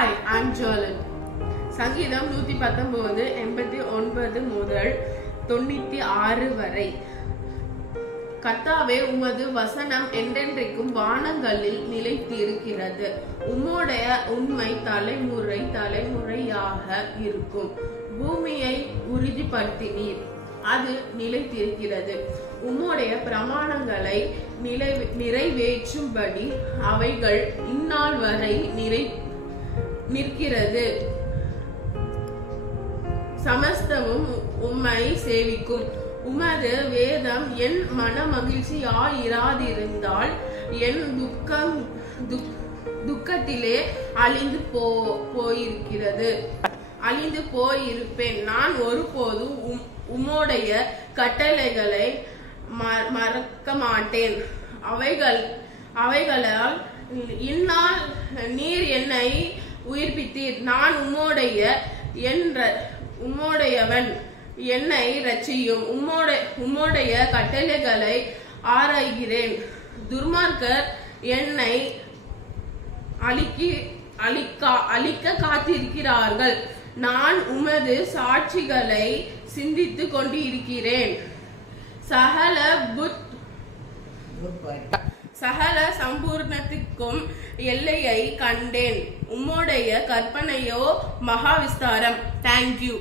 Hi, I'm Jolin. சங்கீதம் 119 89 முதல் 96 வரை. கர்த்தாவே, உமது வசனம் என்றென்றைக்கும் வானங்களில் நிலைத்திருக்கிறது. உம்முடைய உண்மை தலைமுறை தலைமுறையாக இருக்கும். பூமியை உறுதிப்படுத்தினீர், அது நிலைத்திருக்கிறது. உம்முடைய பிரமாணங்களை நிறைவேற்றும்படி அவைகள் இந்நாள் வரை நிற்கிறது. சமஸ்தமும் உம்மை சேவிக்கும். உமது வேதம் என் மன மகிழ்ச்சியாயிராதிருந்தால் என் துக்கத்திலே அழிந்து போயிருப்பேன். நான் ஒருபோதும் உம்முடைய கட்டளைகளை மறக்க மாட்டேன். அவைகளால் இந்நாள் நீர் என்னை உயிர்ப்பித்தீர். நான் உம்முடையவன், என்னை ரட்சியும். உம்முடைய கட்டளைகளை ஆராய்கிறேன். துர்மார்க்கர் என்னை அழிக்க காத்திருக்கிறார்கள். நான் உமது சாட்சிகளை சிந்தித்துக் கொண்டிருக்கிறேன். சகல சம்பூர்ணத்துக்கும் எல்லையை கண்டேன். உம்முடைய கற்பனையோ மகா விஸ்தாரம். தேங்க்யூ.